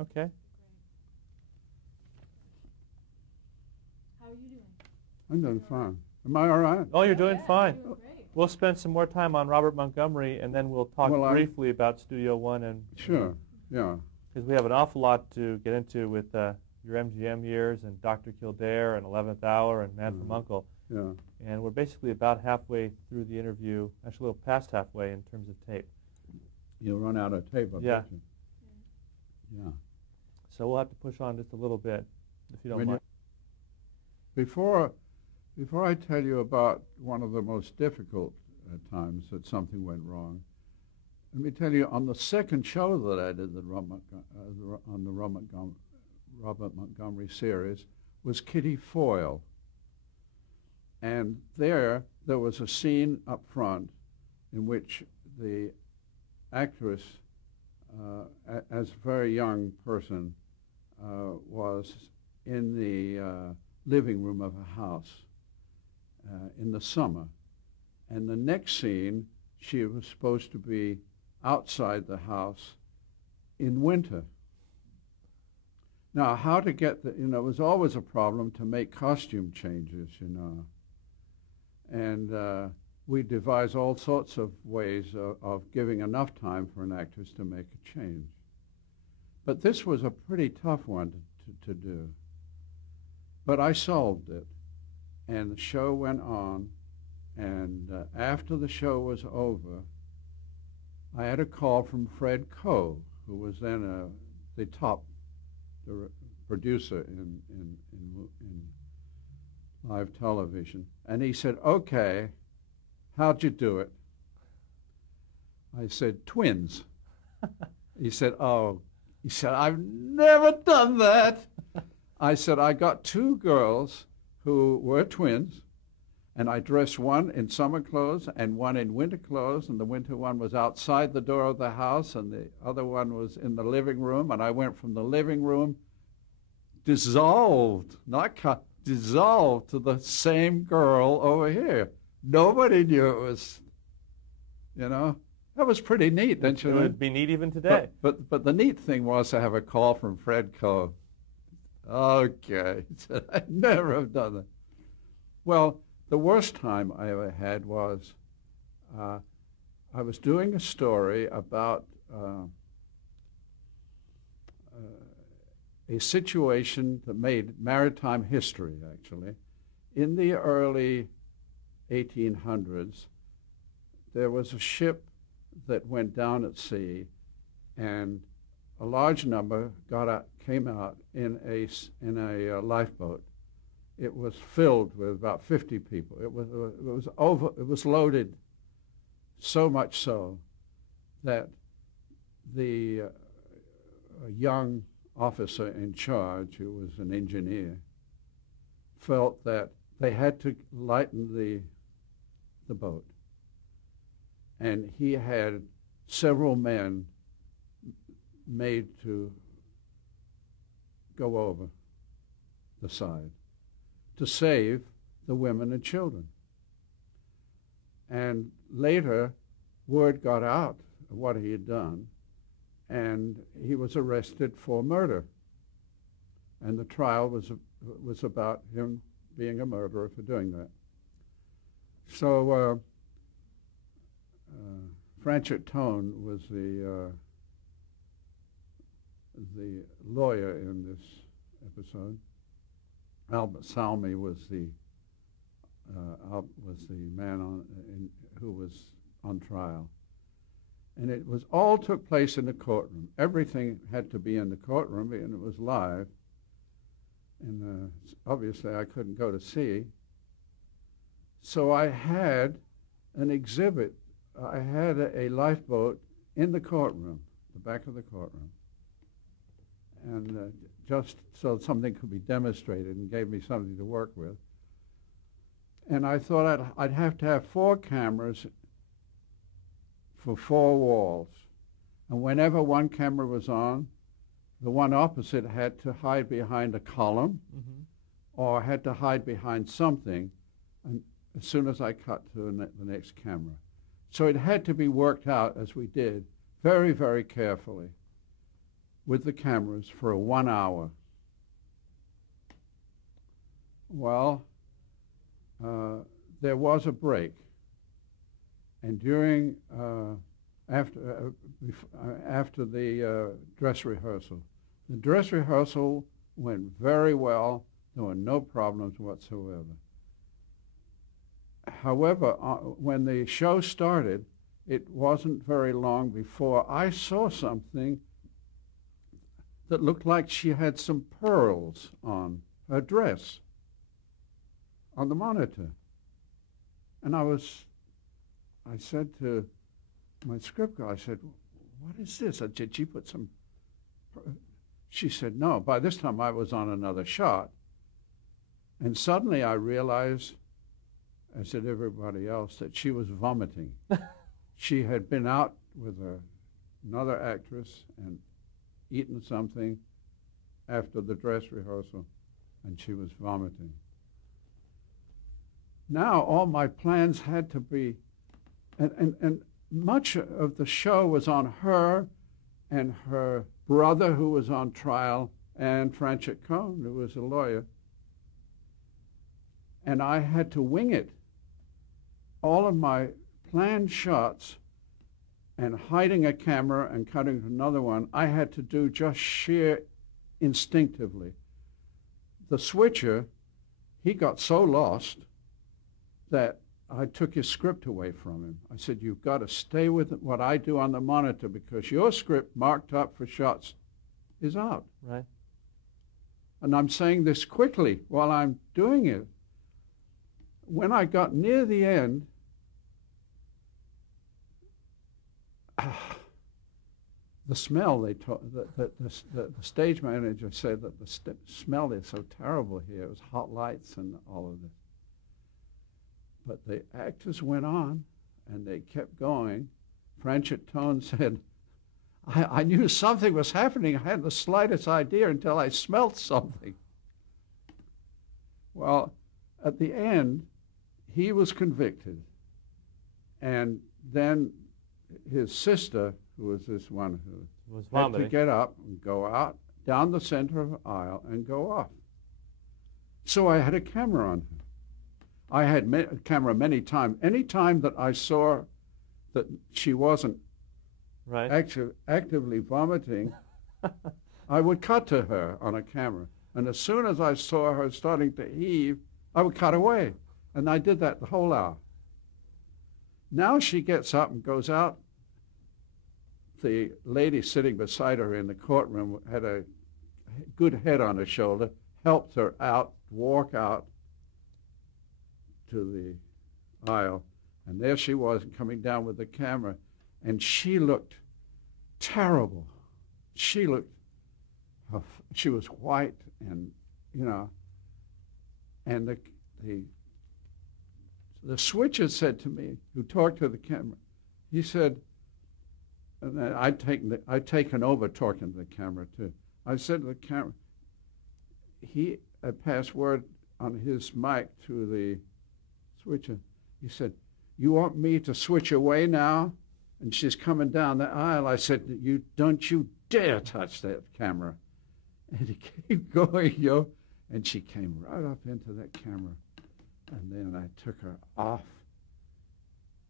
Okay. How are you doing? I'm doing fine. Am I all right? Oh, you're doing Yeah, fine. you're doing great. We'll spend some more time on Robert Montgomery, and then we'll talk Well, briefly about Studio One, and Sure, yeah. because we have an awful lot to get into with your MGM years and Dr. Kildare and 11th Hour and Man from U.N.C.L.E. Yeah. And we're basically about halfway through the interview, actually a little past halfway in terms of tape. You'll run out of tape, I Yeah. bet you. Yeah. So we'll have to push on just a little bit, if you don't mind. Before I tell you about one of the most difficult times that something went wrong, let me tell you, on the second show that I did on the Robert Montgomery series was Kitty Foyle. And there was a scene up front in which the actress, as a very young person, was in the living room of a house in the summer. And the next scene, she was supposed to be outside the house in winter. Now, how to get it was always a problem to make costume changes, And we devised all sorts of ways of giving enough time for an actress to make a change. But this was a pretty tough one to do. But I solved it, and the show went on, and after the show was over, I had a call from Fred Coe, who was then the top producer in live television, and he said, "Okay, how'd you do it?" I said, "Twins." He said, "Oh," he said, "I've never done that." I said, "I got two girls who were twins, and I dressed one in summer clothes and one in winter clothes, and the winter one was outside the door of the house, and the other one was in the living room, and I went from the living room dissolved, not cut, dissolved to the same girl over here. Nobody knew it was, That was pretty neat, don't you? It would be neat even today. But the neat thing was to have a call from Fred Coe. Okay, he said, I'd never have done that. Well, the worst time I ever had was I was doing a story about a situation that made maritime history, actually. In the early 1800s, there was a ship that went down at sea, and a large number came out in a lifeboat. It was filled with about 50 people. It was loaded so much so that the young officer in charge, who was an engineer, felt that they had to lighten the boat. And he had several men made to go over the side to save the women and children. And later, word got out of what he had done, and he was arrested for murder. And the trial was about him being a murderer for doing that. So Franchot Tone was the lawyer in this episode. Albert Salmi was the man who was on trial, and it was all took place in the courtroom. Everything had to be in the courtroom, and it was live. And obviously, I couldn't go to see. So I had an exhibit. I had a lifeboat in the courtroom, the back of the courtroom, and just so something could be demonstrated, and gave me something to work with. And I thought I'd have to have 4 cameras for 4 walls. And whenever one camera was on, the one opposite had to hide behind a column or had to hide behind something and as soon as I cut to the next camera. So it had to be worked out, as we did, very, very carefully. with the cameras for 1 hour. Well, there was a break, and during after the dress rehearsal, the dress rehearsal went very well. There were no problems whatsoever. However, when the show started, it wasn't very long before I saw something that looked like she had some pearls on her dress on the monitor. And I said to my script guy, I said, what is this? Did she put some She said, no. By this time I was on another shot. And suddenly I realized, as did everybody else, that she was vomiting. She had been out with another actress and eaten something after the dress rehearsal, and she was vomiting. Now all my plans had to be, and much of the show was on her and her brother, who was on trial, and Franchot Cohn, who was a lawyer. And I had to wing it. All of my planned shots and hiding a camera and cutting another one, I had to do just sheer instinctively. The switcher, he got so lost that I took his script away from him. I said, you've got to stay with what I do on the monitor, because your script marked up for shots is out. Right. And I'm saying this quickly while I'm doing it. When I got near the end, the smell, the stage manager said that the smell is so terrible here. It was hot lights and all of this. But the actors went on, and they kept going. Franchot Cohn said, I knew something was happening. I hadn't the slightest idea until I smelled something. Well, at the end, he was convicted. And then his sister, who was this one who was had vomiting, to get up and go out down the center of the aisle and go off. So I had a camera on her. I had a camera many times. Any time that I saw that she wasn't right, actively vomiting, I would cut to her on a camera. And as soon as I saw her starting to heave, I would cut away. And I did that the whole hour. Now she gets up and goes out. The lady sitting beside her in the courtroom had a good head on her shoulder, helped her out, walk out to the aisle, and there she was coming down with the camera, and she looked terrible. She was white, and and the switcher said to me, who talked to the camera, he said, and I'd taken over talking to the camera too. I said to the camera, he had passed word on his mic to the switcher. He said, you want me to switch away now? And she's coming down the aisle. I said, don't you dare touch that camera. And he kept going, and she came right up into that camera. And then I took her off.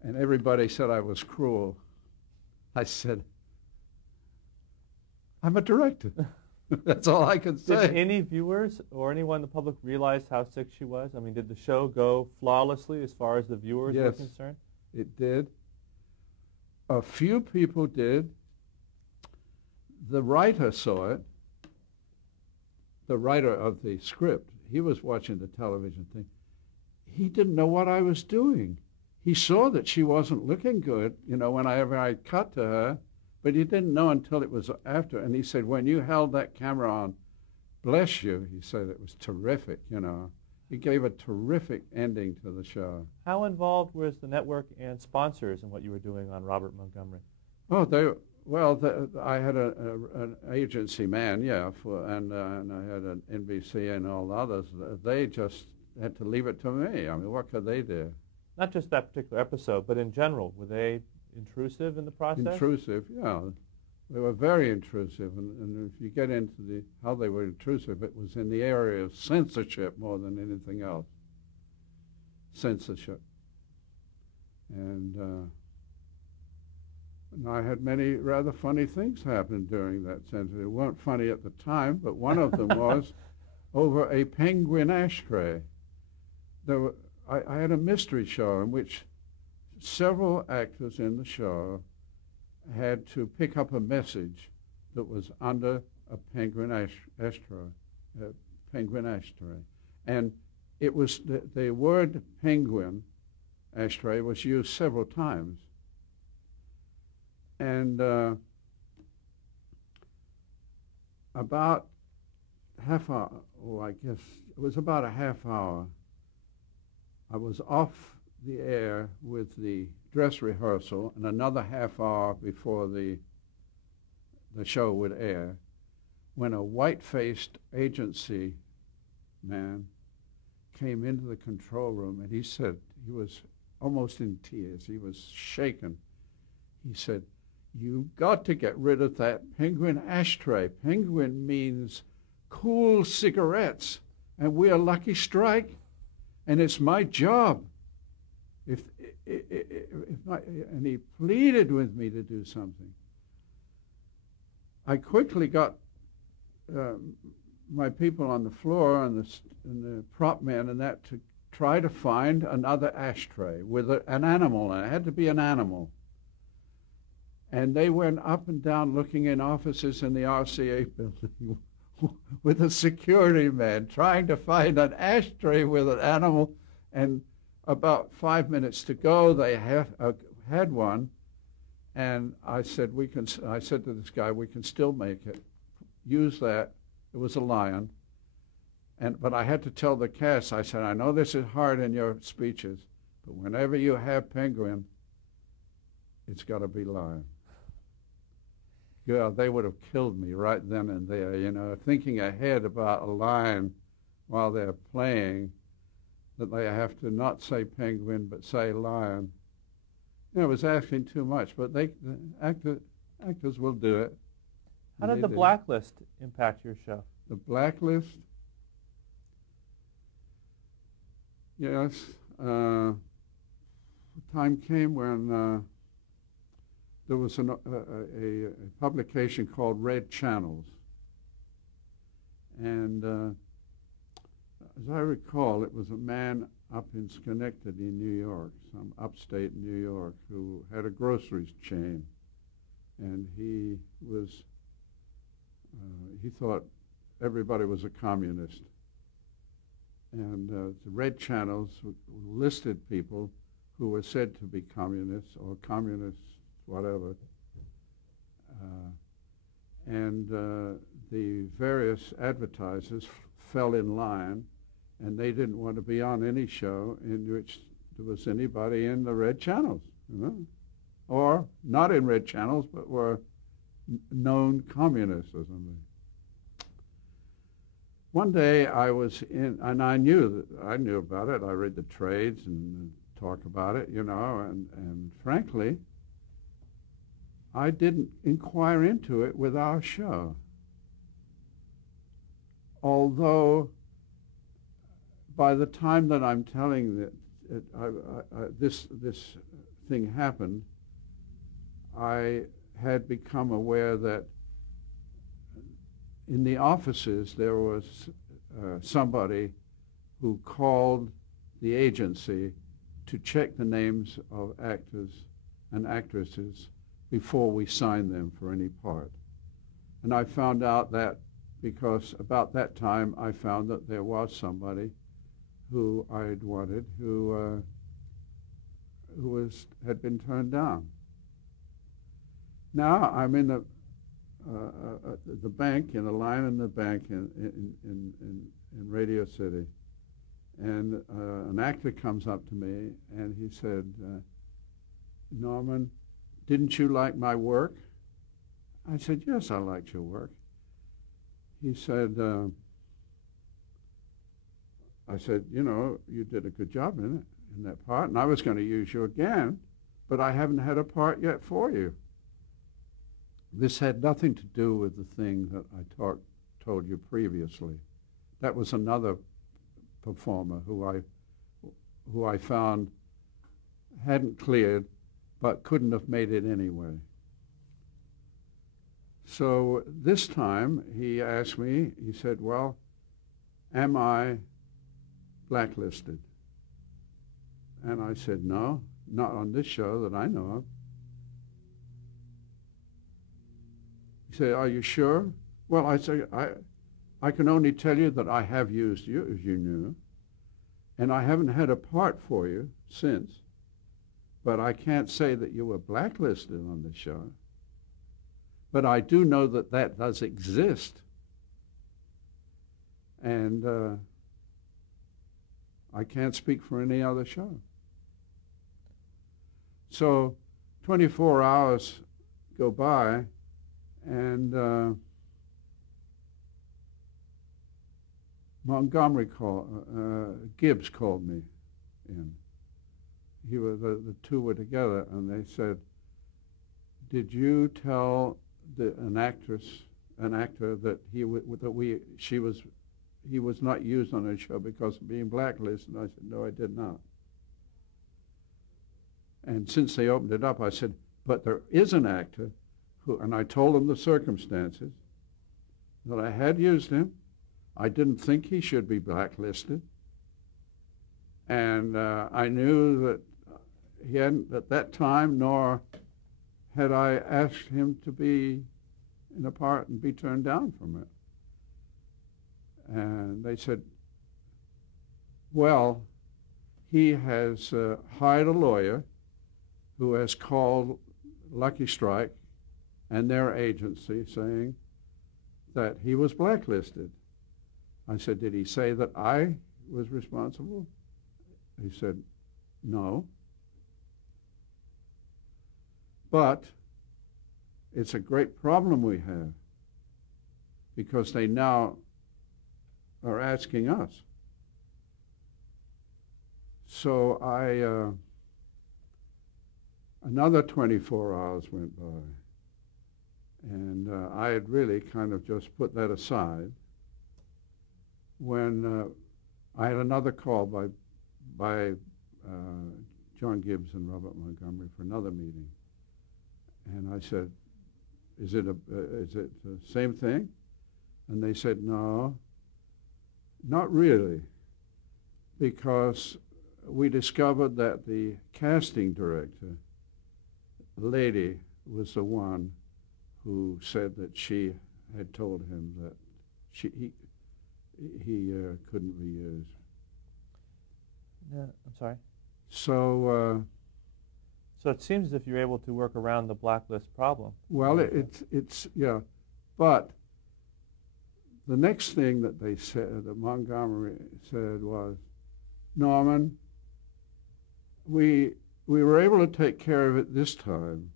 And everybody said I was cruel. I said, I'm a director. That's all I could say. Did any viewers or anyone in the public realize how sick she was? I mean, did the show go flawlessly as far as the viewers were concerned? It did. A few people did. The writer saw it. The writer of the script, he was watching the television thing. He didn't know what I was doing. He saw that she wasn't looking good, whenever I cut to her, but he didn't know until it was after. And he said, when you held that camera on, bless you, he said, it was terrific, He gave a terrific ending to the show. How involved was the network and sponsors in what you were doing on Robert Montgomery? Oh, I had an agency man, and I had an NBC and all the others. They just had to leave it to me. I mean, what could they do? Not just that particular episode, but in general, were they intrusive in the process? Intrusive, yeah. They were very intrusive, and if you get into how they were intrusive, it was in the area of censorship more than anything else. Censorship. And I had many rather funny things happen during that censorship. They weren't funny at the time, but one of them was over a penguin ashtray. I had a mystery show in which several actors in the show had to pick up a message that was under a penguin ashtray. And it was the word penguin ashtray was used several times. And about half hour, I guess it was about a half hour, I was off the air with the dress rehearsal, and another half hour before the show would air, when a white-faced agency man came into the control room, and he said, he was almost in tears, he was shaken. He said, "You've got to get rid of that penguin ashtray. Penguin means cool cigarettes, and we're Lucky Strike, and it's my job. And he pleaded with me to do something. I quickly got my people on the floor and the prop men and that to try to find another ashtray with an animal, and it had to be an animal. And they went up and down looking in offices in the RCA building with a security man trying to find an ashtray with an animal. And about 5 minutes to go, they had one. And I said, I said to this guy, we can still make it. Use that. It was a lion. But I had to tell the cast, I said, I know this is hard in your speeches, but whenever you have penguin, it's got to be lion. Yeah, they would have killed me right then and there, you know, thinking ahead about a lion while they're playing, that they have to not say penguin but say lion. You know, it was asking too much, but the actors will do it. How did the blacklist impact your show? The blacklist? Yes. The time came when there was a publication called Red Channels. And as I recall, it was a man up in Schenectady, New York, some upstate New York, who had a grocery chain. And he thought everybody was a communist. And the Red Channels listed people who were said to be communists or communists, whatever. And the various advertisers fell in line, and they didn't want to be on any show in which there was anybody in the Red Channels, you know, or not in Red Channels, but were known communists or something. One day I was in, and I knew about it. I read the trades and talk about it, you know, and frankly, I didn't inquire into it with our show. Although, by the time that I'm telling that this thing happened, I had become aware that in the offices there was somebody who called the agency to check the names of actors and actresses before we signed them for any part. And I found out that because about that time I found that there was somebody who I had wanted who had been turned down. Now I'm in the bank, in a line in the bank in Radio City, and an actor comes up to me and he said, "Norman, didn't you like my work?" I said, "Yes, I liked your work." He said, I said, "You know, you did a good job in that part, and I was going to use you again, but I haven't had a part yet for you." This had nothing to do with the thing that I told you previously. That was another performer who I found hadn't cleared but couldn't have made it anyway. So this time he asked me, he said, well, am I blacklisted? And I said, no, not on this show that I know of. He said, are you sure? Well, I said, I can only tell you that I have used you, as you knew, and I haven't had a part for you since, but I can't say that you were blacklisted on the show. But I do know that that does exist. And I can't speak for any other show. So 24 hours go by, and Gibbs called me in. The two were together, and they said, did you tell an actor that he was not used on a show because of being blacklisted? And I said, no, I did not. And since they opened it up, I said, but there is an actor who, and I told them the circumstances, that I had used him. I didn't think he should be blacklisted. And I knew that he hadn't at that time, nor had I asked him to be in a part and be turned down from it. And they said, well, he has hired a lawyer who has called Lucky Strike and their agency saying that he was blacklisted. I said, did he say that I was responsible? He said, no. But it's a great problem we have, because they now are asking us. So another 24 hours went by, and I had really kind of just put that aside when I had another call by John Gibbs and Robert Montgomery for another meeting. And I said, is it the same thing? And they said, no, not really, because we discovered that the casting director, the lady, was the one who said that she had told him that he couldn't be used. Yeah, I'm sorry. So it seems as if you're able to work around the blacklist problem. Well, it's yeah, but the next thing that they said, that Montgomery said, was, Norman, we were able to take care of it this time,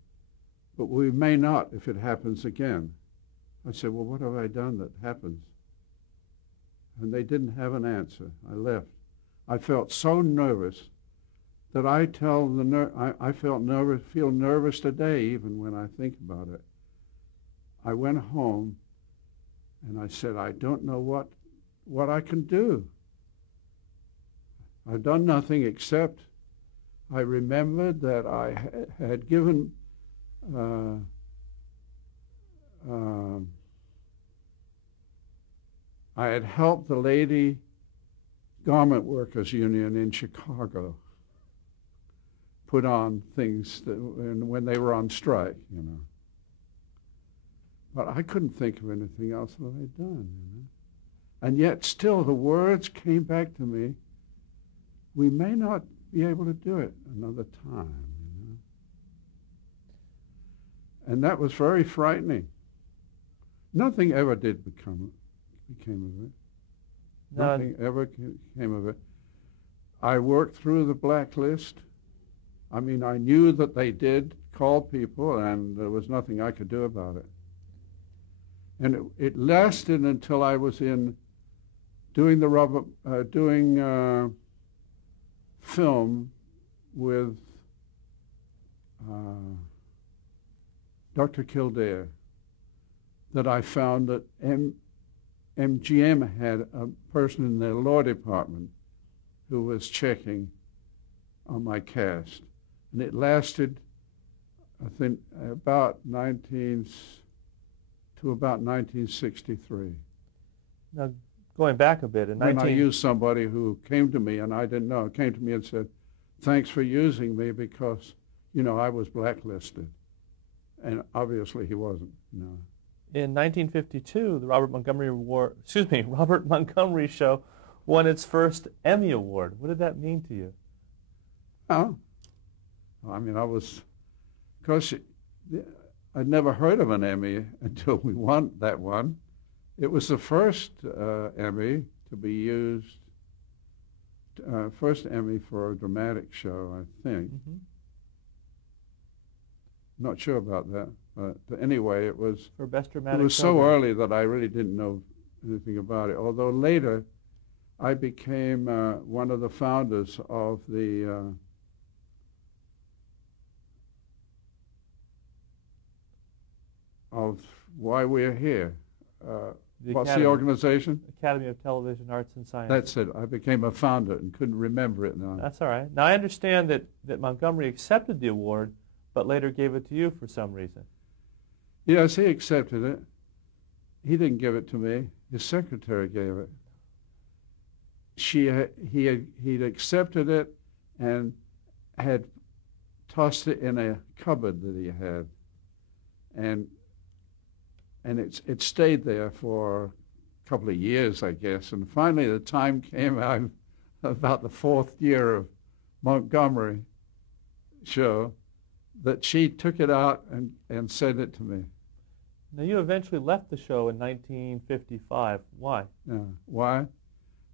but we may not if it happens again. I said, well, what have I done that happens? And they didn't have an answer. I left. I felt so nervous that I feel nervous today, even when I think about it. I went home and I said, I don't know what I can do. I've done nothing except I remembered that I had given I had helped the Lady Garment Workers Union in Chicago put on things when they were on strike, you know. But I couldn't think of anything else that I'd done, you know. And yet still the words came back to me, we may not be able to do it another time, you know. And that was very frightening. Nothing ever became of it. Nothing ever came of it. I worked through the blacklist. I mean, I knew that they did call people, and there was nothing I could do about it. And it lasted until I was in doing film with Dr. Kildare, that I found that MGM had a person in their law department who was checking on my cast. And it lasted, I think, about 1963. Now, going back a bit, when I used somebody who came to me, and I didn't know, came to me and said, thanks for using me because, you know, I was blacklisted. And obviously he wasn't, no. In 1952, the Robert Montgomery Show won its first Emmy Award. What did that mean to you? Oh, I mean, because I'd never heard of an Emmy until we won that one. It was the first Emmy to be used, first Emmy for a dramatic show, I think. Mm-hmm. Not sure about that, but anyway, it was for best dramatic. It was so early that I really didn't know anything about it. Although later, I became one of the founders of the of Why We're Here. What's the organization? Academy of Television Arts and Science. That's it. I became a founder and couldn't remember it now. That's all right. Now, I understand that Montgomery accepted the award, but later gave it to you for some reason. Yes, he accepted it. He didn't give it to me. His secretary gave it. He'd accepted it and had tossed it in a cupboard that he had. And it stayed there for a couple of years, I guess. And finally the time came, about the fourth year of Montgomery Show, that she took it out and sent it to me. Now, you eventually left the show in 1955. Why? Why?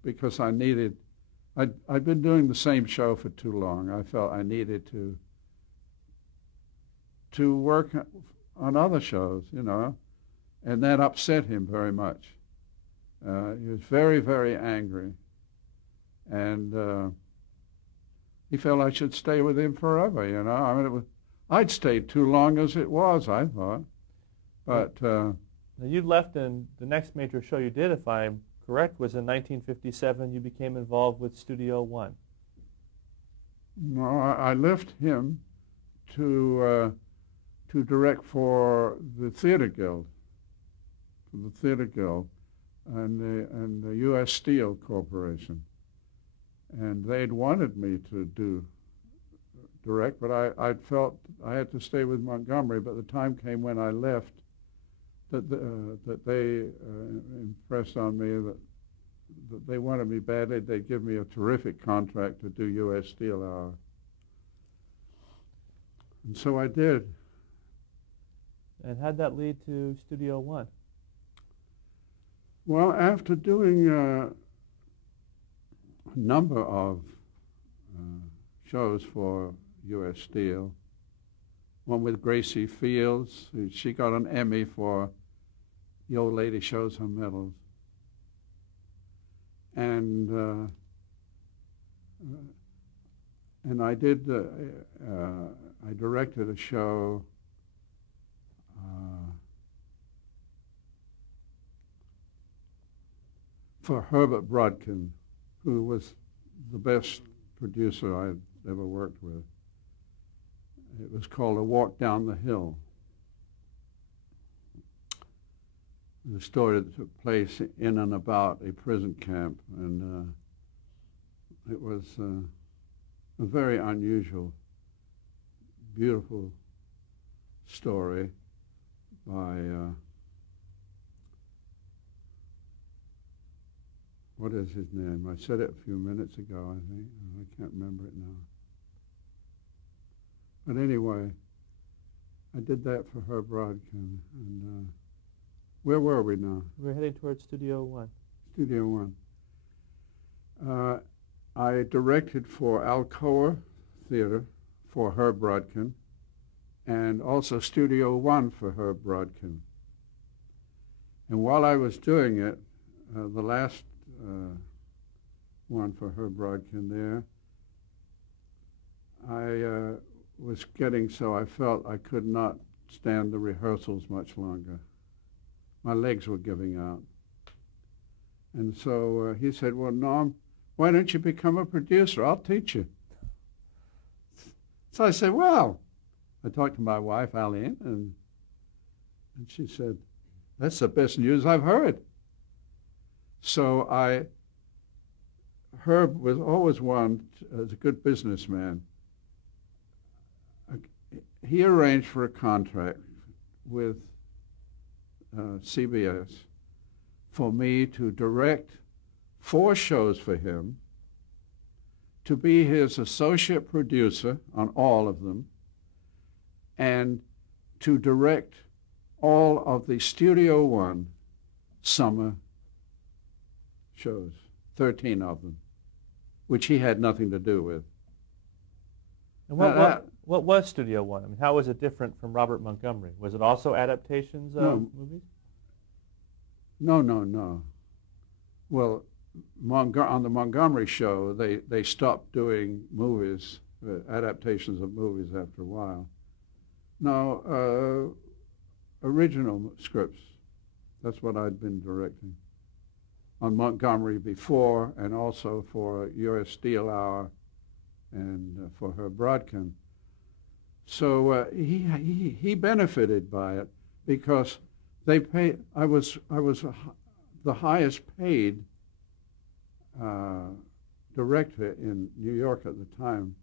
Because I'd been doing the same show for too long. I felt I needed to work on other shows, you know, and that upset him very much. He was very, very angry, and he felt I should stay with him forever, you know. I mean, I'd stayed too long as it was, I thought. But now, you left, and the next major show you did, if I'm correct, was in 1957. You became involved with Studio One. No, I left him to direct for the Theater Guild, and the U.S.Steel Corporation, and they'd wanted me to direct, but I felt I had to stay with Montgomery. But the time came when I left that they impressed on me that they wanted me badly. They'd give me a terrific contract to do U.S. Steel Hour. And so I did. And how'd that lead to Studio One? Well, after doing a number of shows for U.S. Steel, one with Gracie Fields, she got an Emmy for The Old Lady Shows Her Medals. And I did, I directed a show for Herbert Brodkin, who was the best producer I'd ever worked with. It was called A Walk Down the Hill. The story that took place in and about a prison camp, and it was a very unusual, beautiful story by, what is his name? I said it a few minutes ago, I think. I can't remember it now. But anyway, I did that for Herb Brodkin, and where were we now? We're heading towards Studio One. Studio One. I directed for Alcoa Theater for Herb Brodkin, and also Studio One for Herb Brodkin. And while I was doing it, the last one for Herb Brodkin there, I was getting so I felt I could not stand the rehearsals much longer. My legs were giving out. And so he said, well, Norm, why don't you become a producer? I'll teach you. So I said, well, I talked to my wife, Aline, and she said, that's the best news I've heard. So Herb was always one, as a good businessman. He arranged for a contract with CBS for me to direct 4 shows for him, to be his associate producer on all of them, and to direct all of the Studio One summer shows, 13 of them, which he had nothing to do with. And what was Studio One? I mean, how was it different from Robert Montgomery? Was it also adaptations of movies? No. Well, on the Montgomery show, they stopped doing movies, adaptations of movies after a while. No, original scripts. That's what I'd been directing on Montgomery before, and also for U.S.C.L.E. Hour and for her Broadcom. So he benefited by it because they paid. I was the highest paid director in New York at the time.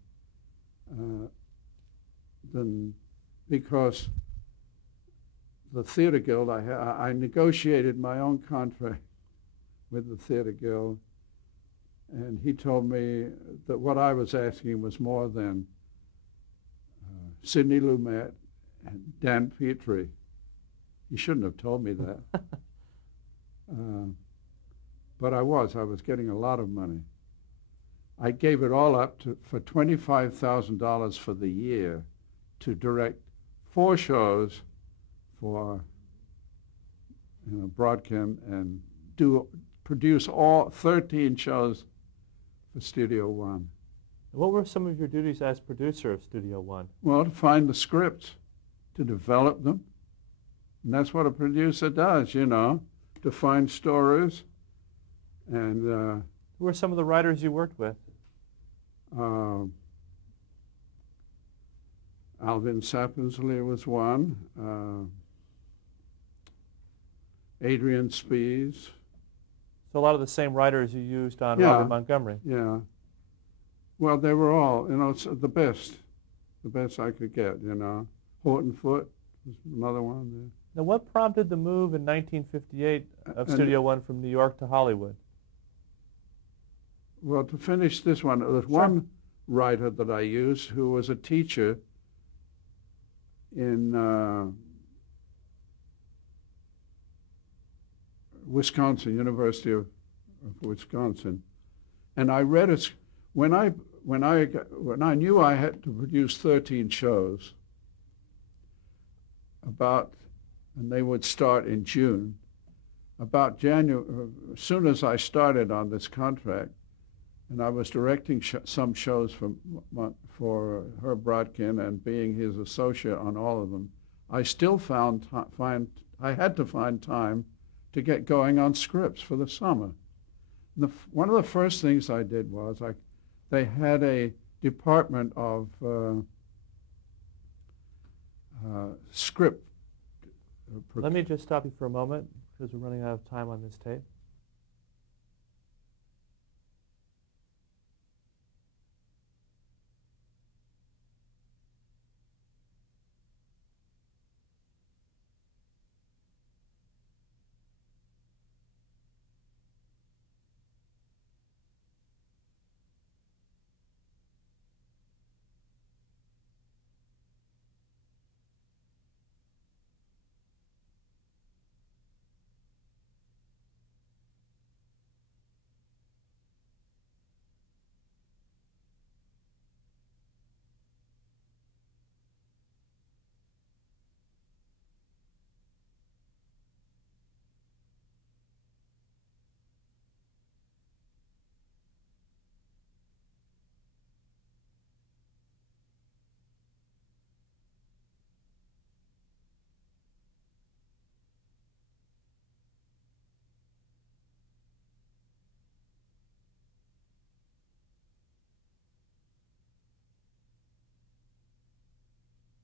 Then because the Theater Guild, I negotiated my own contract with the Theater Guild, and he told me that what I was asking was more than Sidney Lumet and Dan Petrie. He shouldn't have told me that. But I was getting a lot of money. I gave it all up for $25,000 for the year to direct 4 shows for Broadcom and produce all 13 shows for Studio One. What were some of your duties as producer of Studio One? Well, to find the scripts, to develop them. And that's what a producer does, to find stories. And who were some of the writers you worked with? Alvin Sappinsley was one. Adrian Spees. So a lot of the same writers you used on Yeah. Robert Montgomery. Yeah. Well, they were all, the best I could get, Horton Foote was another one there. Now, what prompted the move in 1958 of Studio One from New York to Hollywood? Well, to finish this one, there was one writer that I used who was a teacher in Wisconsin, University of Wisconsin, and I read it when I knew I had to produce 13 shows. And they would start in June. About January, as soon as I started on this contract, and I was directing some shows for Herb Broadcom and being his associate on all of them, I still I had to find time to get going on scripts for the summer. One of the first things I did was they had a department of script. Let me just stop you for a moment because we're running out of time on this tape.